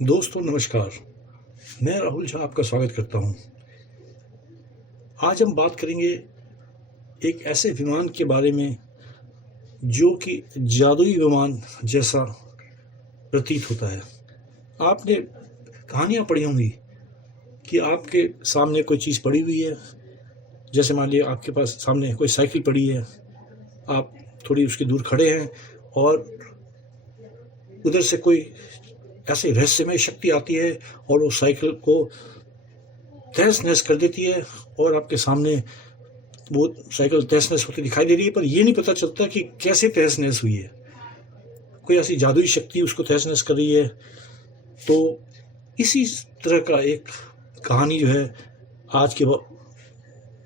दोस्तों नमस्कार। मैं राहुल झा आपका स्वागत करता हूं। आज हम बात करेंगे एक ऐसे विमान के बारे में जो कि जादुई विमान जैसा प्रतीत होता है। आपने कहानियां पढ़ी होंगी कि आपके सामने कोई चीज़ पड़ी हुई है, जैसे मान लिया आपके पास सामने कोई साइकिल पड़ी है, आप थोड़ी उसके दूर खड़े हैं और उधर से कोई ऐसी रहस्यमय शक्ति आती है और वो साइकिल को तहस नहस कर देती है और आपके सामने वो साइकिल तहस नहस होती दिखाई दे रही है, पर ये नहीं पता चलता कि कैसे तहस नहस हुई है। कोई ऐसी जादुई शक्ति उसको तहस नहस कर रही है। तो इसी तरह का एक कहानी जो है आज के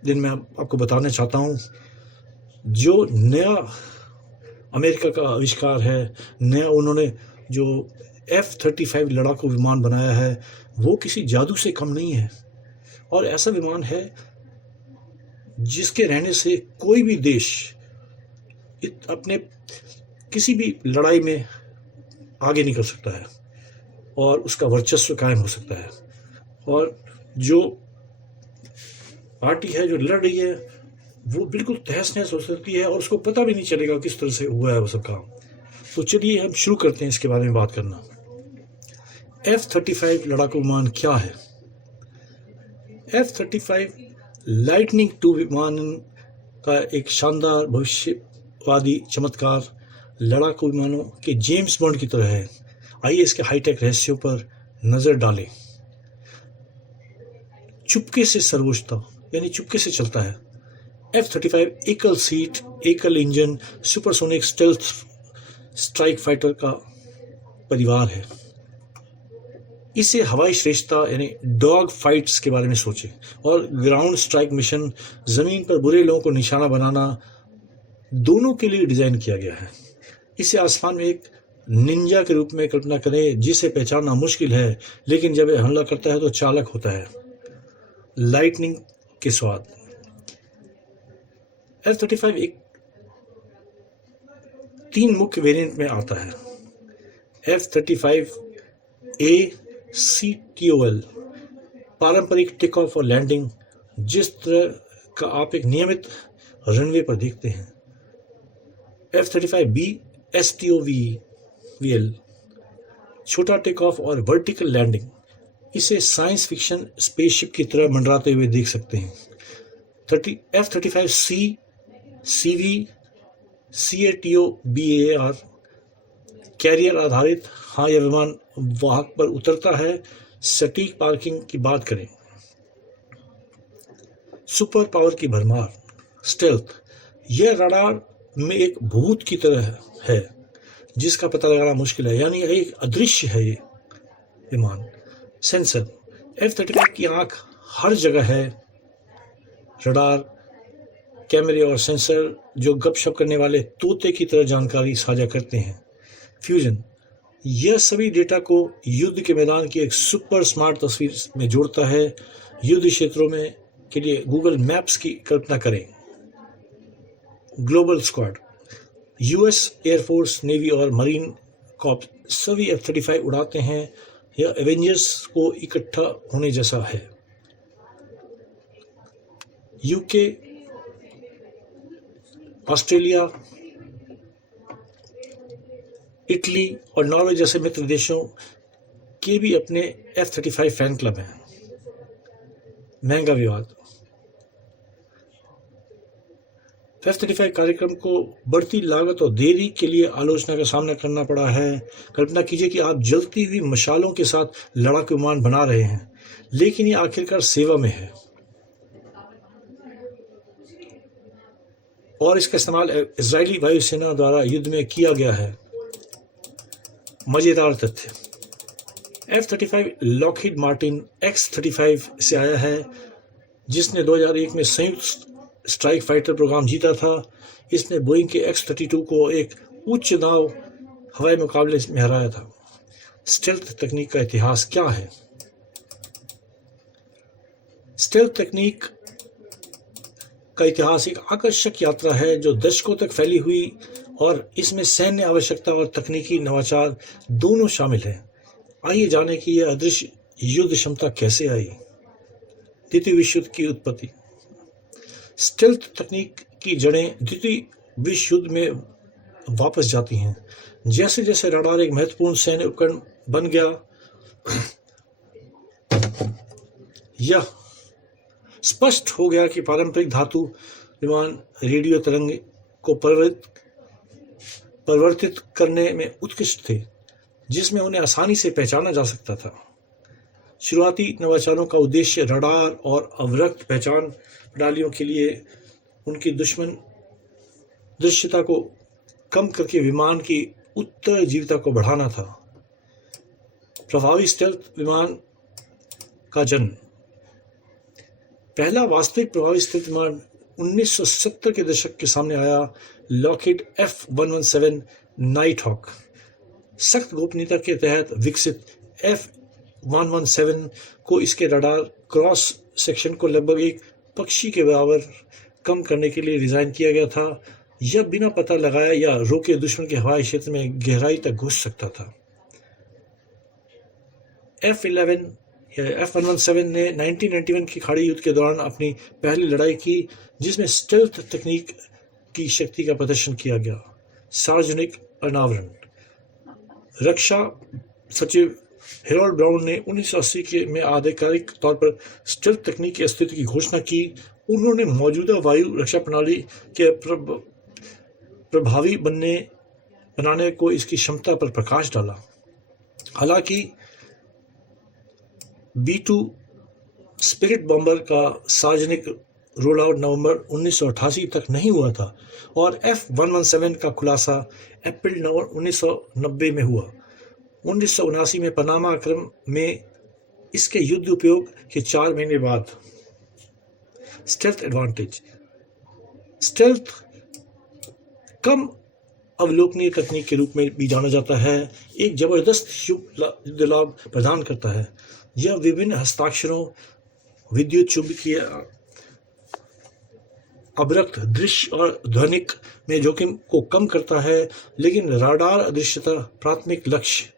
दिन में आपको बताना चाहता हूँ। जो नया अमेरिका का आविष्कार है, नया उन्होंने जो F-35 लड़ाकू विमान बनाया है, वो किसी जादू से कम नहीं है। और ऐसा विमान है जिसके रहने से कोई भी देश अपने किसी भी लड़ाई में आगे नहीं कर सकता है और उसका वर्चस्व कायम हो सकता है। और जो पार्टी है जो लड़ रही है वो बिल्कुल तहस नहस हो सकती है और उसको पता भी नहीं चलेगा किस तरह से हुआ है वो सब काम। तो चलिए हम शुरू करते हैं इसके बारे में बात करना। F-35 लड़ाकू विमान क्या है? F-35 लाइटनिंग II विमान का एक शानदार भविष्यवादी चमत्कार लड़ाकू विमानों के जेम्स बॉन्ड की तरह है। आइए इसके हाईटेक रहस्यों पर नजर डालें। चुपके से सर्वोच्चता यानी चुपके से चलता है। F-35 एकल सीट, एकल engine, supersonic stealth strike fighter का परिवार है। इसे हवाई श्रेष्ठता यानी डॉग फाइट्स के बारे में सोचें और ग्राउंड स्ट्राइक मिशन, जमीन पर बुरे लोगों को निशाना बनाना, दोनों के लिए डिजाइन किया गया है। इसे आसमान में एक निंजा के रूप में कल्पना करें जिसे पहचानना मुश्किल है, लेकिन जब यह हमला करता है तो चालक होता है। लाइटनिंग के स्वाद। F-35 एक 3 मुख्य वेरिएंट में आता है। F-35A CTOL पारंपरिक टेक ऑफ और लैंडिंग, जिस तरह का आप एक नियमित रनवे पर देखते हैं। F-35B STOVL छोटा टेक ऑफ और वर्टिकल लैंडिंग, इसे साइंस फिक्शन स्पेसशिप की तरह मंडराते हुए देख सकते हैं। F-35C CV CATOBAR कैरियर आधारित, हाँ यह विमान वाहक पर उतरता है। सटीक पार्किंग की बात करें। सुपर पावर की भरमार। स्टेल्थ, यह रडार में एक भूत की तरह है जिसका पता लगाना मुश्किल है, यानी एक अदृश्य है ये विमान। सेंसर, F-35 की आंख हर जगह है। रडार, कैमरे और सेंसर जो गपशप करने वाले तोते की तरह जानकारी साझा करते हैं। फ्यूजन, यह सभी डेटा को युद्ध के मैदान की एक सुपर स्मार्ट तस्वीर में जोड़ता है। युद्ध क्षेत्रों में के लिए गूगल मैप्स की कल्पना करें। Global squad, US air force, navy और मरीन कॉर्प्स सभी F-35 उड़ाते हैं। यह एवेंजर्स को इकट्ठा होने जैसा है। UK, ऑस्ट्रेलिया, इटली और नॉर्वे जैसे मित्र देशों के भी अपने F-35 फैन क्लब हैं। महंगा विवाद। F-35 कार्यक्रम को बढ़ती लागत और देरी के लिए आलोचना का सामना करना पड़ा है। कल्पना कीजिए कि आप जलती हुई मशालों के साथ लड़ाकू विमान बना रहे हैं, लेकिन ये आखिरकार सेवा में है और इसका इस्तेमाल इजरायली वायुसेना द्वारा युद्ध में किया गया है। मजेदार तथ्य, F-35 लॉकहीड मार्टिन X-35 से आया है, जिसने 2001 में संयुक्त स्ट्राइक फाइटर प्रोग्राम जीता था। इसने बोइंग के X-32 को एक उच्च दाव हवाई मुकाबले में हराया था। स्टेल्थ तकनीक का इतिहास क्या है? स्टेल्थ तकनीक का इतिहास एक आकर्षक यात्रा है जो दशकों तक फैली हुई और इसमें सैन्य आवश्यकता और तकनीकी नवाचार दोनों शामिल हैं। आइए जाने कि यह अदृश्य युद्ध क्षमता कैसे आई। द्वितीय विश्व युद्ध की उत्पत्ति। स्टेल्थ तकनीक की जड़ें द्वितीय विश्व युद्ध में वापस जाती हैं। जैसे जैसे रडार एक महत्वपूर्ण सैन्य उपकरण बन गया, यह स्पष्ट हो गया कि पारंपरिक धातु विमान रेडियो तरंग को परिवर्तित करने में उत्कृष्ट थे, जिसमें उन्हें आसानी से पहचाना जा सकता था। शुरुआती नवाचारों का उद्देश्य रडार और अवरक्त पहचान प्रणालियों के लिए उनकी दुश्मन दृश्यता को कम करके विमान की उत्तरजीविता को बढ़ाना था। प्रभावी स्टेल्थ विमान का जन्म। पहला वास्तविक प्रभावी स्टेल्थ विमान 1970 के दशक के सामने आया, लॉकहीड F-117 नाइटहॉक। सख्त गोपनीयता के तहत विकसित F-117 को इसके रडार क्रॉस सेक्शन को लगभग एक पक्षी के बराबर कम करने के लिए डिजाइन किया गया था। यह बिना पता लगाए या रोके दुश्मन के हवाई क्षेत्र में गहराई तक घुस सकता था। F-117 ने 1991 की खाड़ी युद्ध के दौरान अपनी पहली लड़ाई की, जिसमें स्टेल्थ तकनीक की शक्ति का प्रदर्शन किया गया। सार्वजनिक अनावरण। रक्षा सचिव हेरोल्ड ब्राउन ने 1980 में आधिकारिक तौर पर स्टेल्थ तकनीक के अस्तित्व की घोषणा की। उन्होंने मौजूदा वायु रक्षा प्रणाली के प्रभावी बनाने को इसकी क्षमता पर प्रकाश डाला। हालांकि B-2 स्पिरिट बॉम्बर का सार्वजनिक रोल आउट नवंबर 1988 तक नहीं हुआ था और F-117 का खुलासा अप्रैल 1990 में हुआ। 1979 में पनामा क्रम में इसके युद्ध उपयोग के 4 महीने बाद। Stealth advantage. स्टेल्थ कम अवलोकनीय तकनीक के रूप में भी जाना जाता है, एक जबरदस्त युद्ध लाभ प्रदान करता है। यह विभिन्न हस्ताक्षरों, विद्युत चुंबकीय अवरक्त दृश्य और ध्वनिक में जोखिम को कम करता है, लेकिन राडार अदृश्यता प्राथमिक लक्ष्य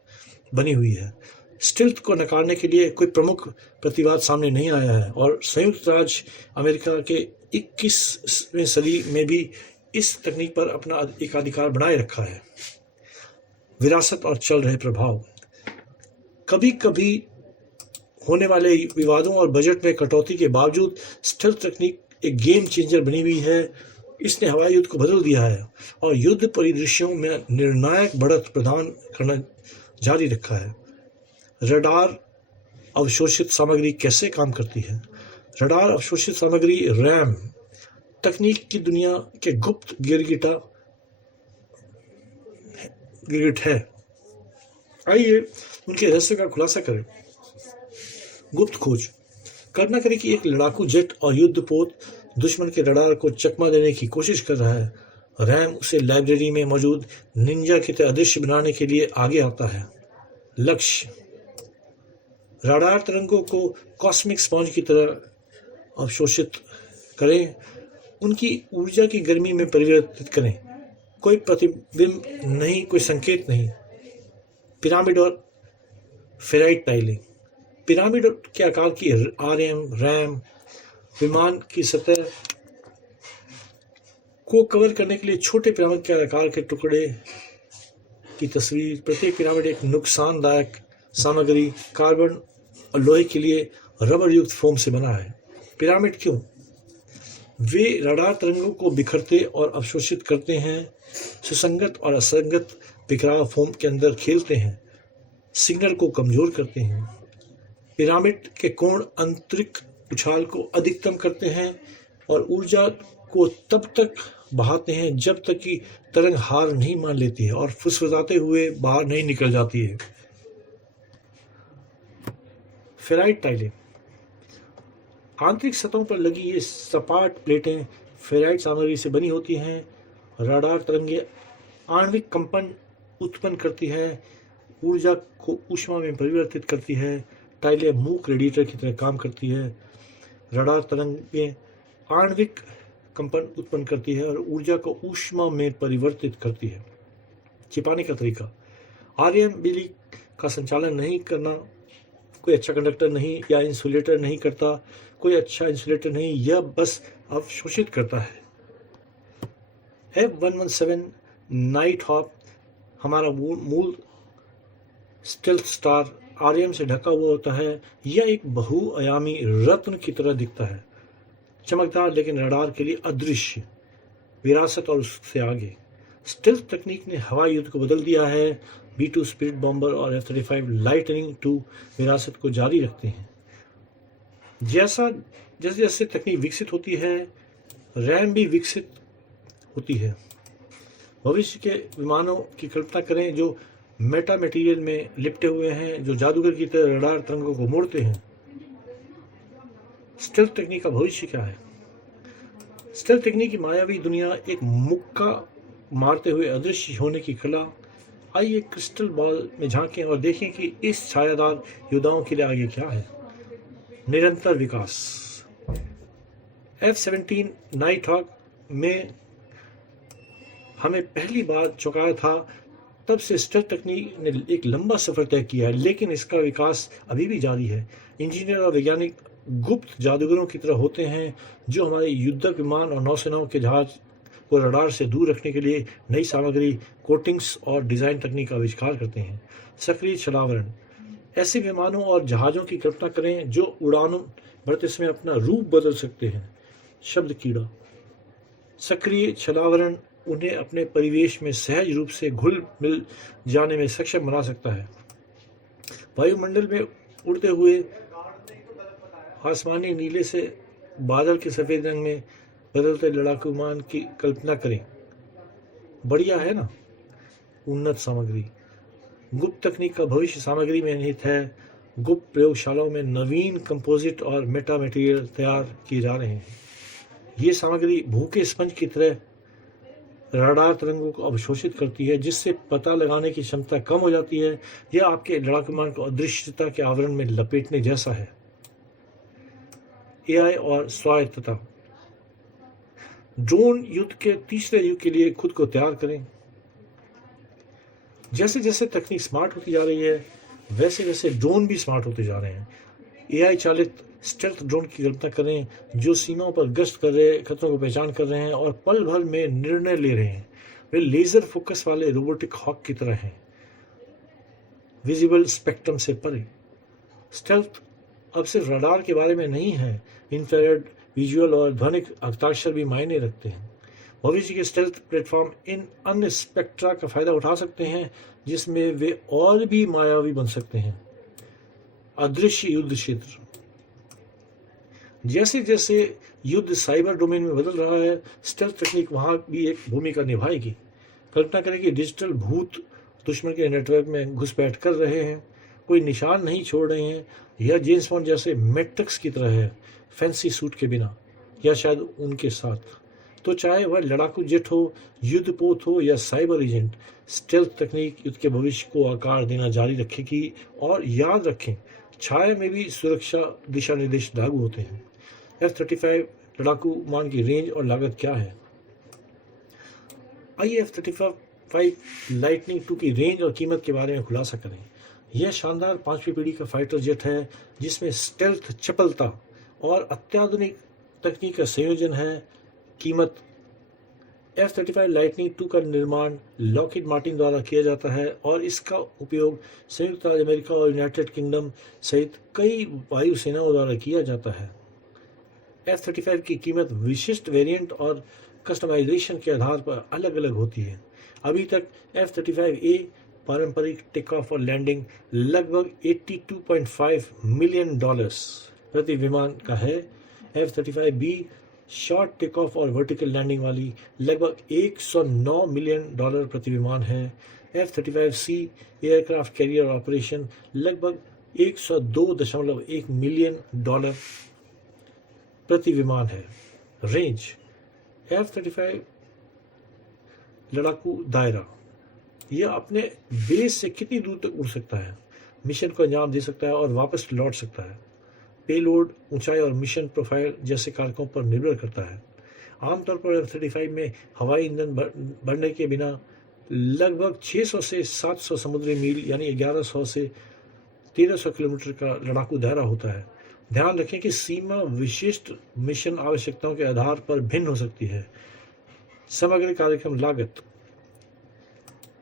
बनी हुई है। स्टेल्थ को नकारने के लिए कोई प्रमुख प्रतिवाद सामने नहीं आया है और संयुक्त राज्य अमेरिका के 21वीं सदी में भी इस तकनीक पर अपना एकाधिकार बनाए रखा है। विरासत और चल रहे प्रभाव। कभी कभी होने वाले विवादों और बजट में कटौती के बावजूद स्टेल्थ तकनीक एक गेम चेंजर बनी हुई है। इसने हवाई युद्ध को बदल दिया है और युद्ध परिदृश्यों में निर्णायक बढ़त प्रदान करना जारी रखा है। रडार अवशोषित सामग्री कैसे काम करती है। रडार अवशोषित सामग्री रैम तकनीक की दुनिया के गुप्त गिरगिट है। आइए उनके रहस्य का खुलासा करें। गुप्त खोज। कल्पना करें कि एक लड़ाकू जेट और युद्धपोत दुश्मन के रडार को चकमा देने की कोशिश कर रहा है। रैम उसे लाइब्रेरी में मौजूद निंजा की तरह अदृश्य बनाने के लिए आगे आता है। लक्ष्य। रडार तरंगों को कॉस्मिक स्पॉन्ज की तरह अवशोषित करें, उनकी ऊर्जा की गर्मी में परिवर्तित करें। कोई प्रतिबिंब नहीं, कोई संकेत नहीं। पिरामिड और फेराइट टाइलिंग। पिरामिड के आकार की रैम विमान की सतह को कवर करने के लिए छोटे पिरामिड के आकार के टुकड़े की तस्वीर। प्रत्येक पिरामिड एक नुकसानदायक सामग्री कार्बन और लोहे के लिए रबर युक्त फोम से बना है। पिरामिड क्यों? वे रडार तरंगों को बिखरते और अवशोषित करते हैं, सुसंगत और असंगत बिखराव फोम के अंदर खेलते हैं, सिग्नल को कमजोर करते हैं। पिरामिड के कोण आंतरिक उछाल को अधिकतम करते हैं और ऊर्जा को तब तक बहाते हैं जब तक कि तरंग हार नहीं मान लेती है और फुसफुसाते हुए बाहर नहीं निकल जाती है। फेराइट टाइलें। आंतरिक सतहों पर लगी ये सपाट प्लेटें फेराइट सामग्री से बनी होती हैं। रडार तरंगें आणविक कंपन उत्पन्न करती है, ऊर्जा को ऊष्मा में परिवर्तित करती है। टाइलें मूक रेडिएटर की तरह काम करती है। रडार तरंगें आणविक कंपन उत्पन्न करती है और ऊर्जा को ऊष्मा में परिवर्तित करती है। छिपाने का तरीका। आरएम बिजली का संचालन नहीं करना, कोई अच्छा कंडक्टर नहीं या इंसुलेटर नहीं करता, कोई अच्छा इंसुलेटर नहीं, यह बस अवशोषित करता है। F117 नाइट हॉक हमारा मूल स्टेल्थ स्टार आर्यन से ढका हुआ होता है। यह एक बहुआयामी रत्न की तरह दिखता है, चमकदार लेकिन रडार के लिए अदृश्य, विरासत और उससे आगे। स्टेल्थ तकनीक ने हवाई युद्ध को बदल दिया है। B-2 स्पिरिट बॉम्बर और F-35 लाइटनिंग 2 विरासत को जारी रखते हैं। जैसे जैसे तकनीक विकसित होती है, रैम भी विकसित होती है। भविष्य के विमानों की कल्पना करें जो मेटा मटेरियल में लिपटे हुए हैं, जो जादूगर की तरह रडार तरंगों को मोड़ते हैं। स्टेल्थ तकनीक का भविष्य क्या है? स्टेल्थ तकनीक की मायावी दुनिया, एक मुक्का मारते हुए अदृश्य होने की कला। आइए क्रिस्टल बॉल में झांकें और देखें कि इस छायादार योद्धाओं के लिए आगे क्या है। निरंतर विकास। F-17 नाइट हॉक में हमें पहली बार चौंकाया था, तब से स्टेल्थ तकनीक ने एक लंबा सफर तय किया है, लेकिन इसका विकास अभी भी जारी है। इंजीनियर और वैज्ञानिक गुप्त जादूगरों की तरह होते हैं जो हमारे युद्धक विमान और नौसेनाओं के जहाज को रडार से दूर रखने के लिए नई सामग्री, कोटिंग्स और डिज़ाइन तकनीक का आविष्कार करते हैं। सक्रिय छलावरण। ऐसे विमानों और जहाज़ों की कल्पना करें जो उड़ानों भरते समय अपना रूप बदल सकते हैं। शब्द कीड़ा। सक्रिय छलावरण उन्हें अपने परिवेश में सहज रूप से घुल मिल जाने में सक्षम बना सकता है। वायुमंडल में उड़ते हुए आसमानी नीले से बादल के सफ़ेद रंग में बदलते लड़ाकू विमान की कल्पना करें। बढ़िया है ना? उन्नत सामग्री। गुप्त तकनीक का भविष्य सामग्री में निहित है। गुप्त प्रयोगशालाओं में नवीन कंपोजिट और मेटा मटेरियल तैयार किए जा रहे हैं। ये सामग्री भूखे स्पंज की तरह रडार तरंगों को अवशोषित करती है, जिससे पता लगाने की क्षमता कम हो जाती है। यह आपके लड़ाकू विमान को अदृश्यता के आवरण में लपेटने जैसा है। AI और स्वायत्तता। ड्रोन युद्ध के तीसरे युग के लिए खुद को तैयार करें। जैसे जैसे तकनीक स्मार्ट होती जा रही है, वैसे वैसे ड्रोन भी स्मार्ट होते जा रहे हैं। AI चालित स्टेल्थ ड्रोन की कल्पना करें जो सीमाओं पर गश्त कर रहे, खतरों को पहचान कर रहे हैं और पल भर में निर्णय ले रहे हैं। वे लेजर फोकस वाले रोबोटिक हॉक की तरह हैं, विजिबल स्पेक्ट्रम से परे। स्टेल्थ अब सिर्फ रडार के बारे में नहीं है, इंफ्रारेड, विजुअल और ध्वनिक हस्ताक्षर भी मायने रखते हैं। भविष्य के स्टेल्थ प्लेटफॉर्म इन अन्य स्पेक्ट्रा का फायदा उठा सकते हैं, जिसमें वे और भी मायावी बन सकते हैं। अदृश्य युद्ध क्षेत्र। जैसे जैसे युद्ध साइबर डोमेन में बदल रहा है, स्टेल्थ तकनीक वहां भी एक भूमिका निभाएगी। कल्पना करें कि डिजिटल भूत दुश्मन के नेटवर्क में घुसपैठ कर रहे हैं, कोई निशान नहीं छोड़ रहे हैं। यह जेम्स बॉन्ड जैसे मैट्रिक्स की तरह है, फैंसी सूट के बिना या शायद उनके साथ। तो चाहे वह लड़ाकू जेट हो, युद्धपोत हो या साइबर एजेंट, स्टेल्थ तकनीक युद्ध के भविष्य को आकार देना जारी रखेगी। और याद रखें, छाया में भी सुरक्षा दिशा निर्देश लागू होते हैं। F-35 लड़ाकू विमान की रेंज और लागत क्या है? आइए F-35 लाइटनिंग 2 की रेंज और कीमत के बारे में खुलासा करें। यह शानदार 5वीं पीढ़ी का फाइटर जेट है, जिसमें स्टेल्थ, चपलता और अत्याधुनिक तकनीक का संयोजन है। कीमत। F-35 लाइटनिंग 2 का निर्माण लॉकहीड मार्टिन द्वारा किया जाता है और इसका उपयोग संयुक्त राज्य अमेरिका और यूनाइटेड किंगडम सहित कई वायुसेनाओं द्वारा किया जाता है। F-35 की कीमत विशिष्ट वेरिएंट और कस्टमाइजेशन के आधार पर अलग अलग होती है। अभी तक F-35A पारंपरिक टेक ऑफ और लैंडिंग लगभग $82.5 मिलियन प्रति विमान का है। F-35B शॉर्ट टेक ऑफ और वर्टिकल लैंडिंग वाली लगभग $109 मिलियन प्रति विमान है। F-35C एयरक्राफ्ट कैरियर ऑपरेशन लगभग $102.1 मिलियन प्रति विमान है। रेंज। F-35 लड़ाकू दायरा। यह अपने बेस से कितनी दूर तक उड़ सकता है, मिशन को अंजाम दे सकता है और वापस लौट सकता है। पेलोड, ऊंचाई और मिशन प्रोफाइल जैसे कारकों पर निर्भर करता है। आमतौर पर F-35 में हवाई ईंधन बढ़ने के बिना लगभग 600 से 700 समुद्री मील यानी 1100 से 1300 किलोमीटर का लड़ाकू दायरा होता है। ध्यान रखें कि सीमा विशिष्ट मिशन आवश्यकताओं के आधार पर भिन्न हो सकती है। समग्र कार्यक्रम लागत।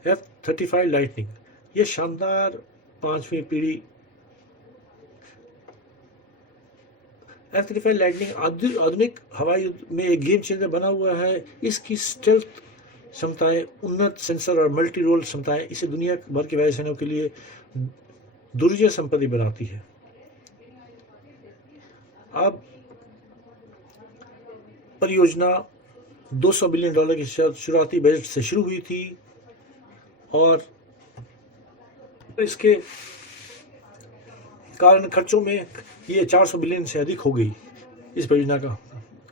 F-35 लाइटनिंग, यह शानदार 5वीं पीढ़ी F-35 लाइटनिंग आधुनिक हवाई युद्ध में एक गेम चेंजर बना हुआ है। इसकी स्टेल्थ क्षमताएं, उन्नत सेंसर और मल्टी रोल क्षमताएं इसे दुनिया भर की वायुसेनाओं के लिए दुर्जय संपत्ति बनाती है। अब परियोजना $200 बिलियन की शुरुआती बजट से शुरू हुई थी और इसके कारण खर्चों में ये 400 बिलियन से अधिक हो गई इस परियोजना का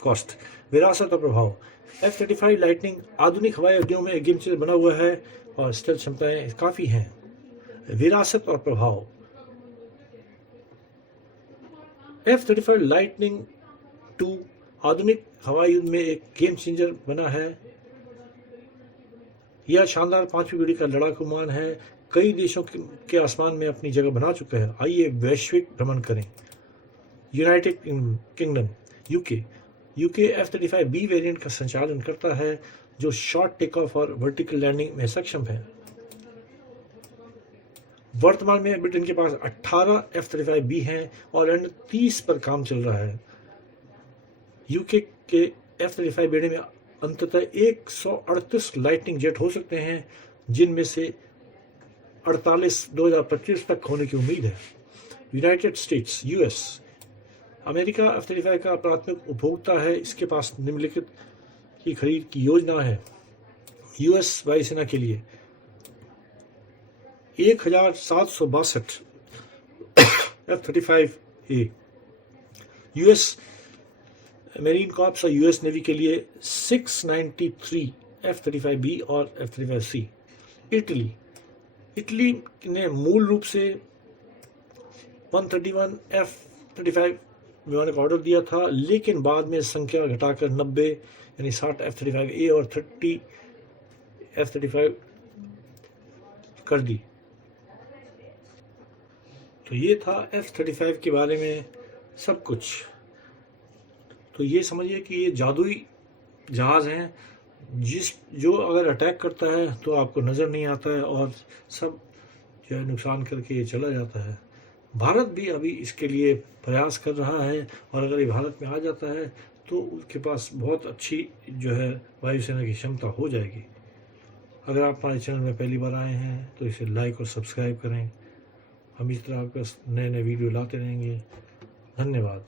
कॉस्ट। विरासत और प्रभाव। F-35 लाइटनिंग आधुनिक हवाई अड्डों में एक गेम चेंजर बना हुआ है और स्टेल्थ क्षमताएं काफ़ी हैं। विरासत और प्रभाव। F-35 लाइटनिंग 2 आधुनिक हवाई युद्ध में एक गेम चेंजर बना है। यह शानदार 5वीं पीढ़ी का लड़ाकू विमान है। कई देशों के आसमान में अपनी जगह बना चुका है। आइए वैश्विक भ्रमण करें। United kingdom UK F-35B variant का संचालन करता है जो शॉर्ट टेक ऑफ और वर्टिकल लैंडिंग में सक्षम है। वर्तमान में ब्रिटेन के पास 18 F-35B हैं और अन्य 30 पर काम चल रहा है। यूके के F-35 बेड़े में अंततः 138 लाइटनिंग जेट हो सकते हैं, जिनमें से 48 2025 तक होने की उम्मीद है। United states US America F-35 का प्राथमिक उपभोक्ता है। इसके पास निम्नलिखित की खरीद की योजना है। US वायुसेना के लिए 1762 F-35A, US मेरीन कॉर्प्स और US नेवी के लिए 693 F-35B और F-35C। इटली ने मूल रूप से 131 F-35 विमानों का ऑर्डर दिया था, लेकिन बाद में संख्या घटाकर 90 यानी 60 F-35A और 30 F-35 कर दी। तो ये था F-35 के बारे में सब कुछ। तो ये समझिए कि ये जादुई जहाज़ हैं जो अगर अटैक करता है तो आपको नज़र नहीं आता है और सब जो है नुकसान करके ये चला जाता है। भारत भी अभी इसके लिए प्रयास कर रहा है और अगर ये भारत में आ जाता है तो उसके पास बहुत अच्छी जो है वायुसेना की क्षमता हो जाएगी। अगर आप हमारे चैनल में पहली बार आए हैं तो इसे लाइक और सब्सक्राइब करें। हम इस तरह आपके नए नए वीडियो लाते रहेंगे। धन्यवाद।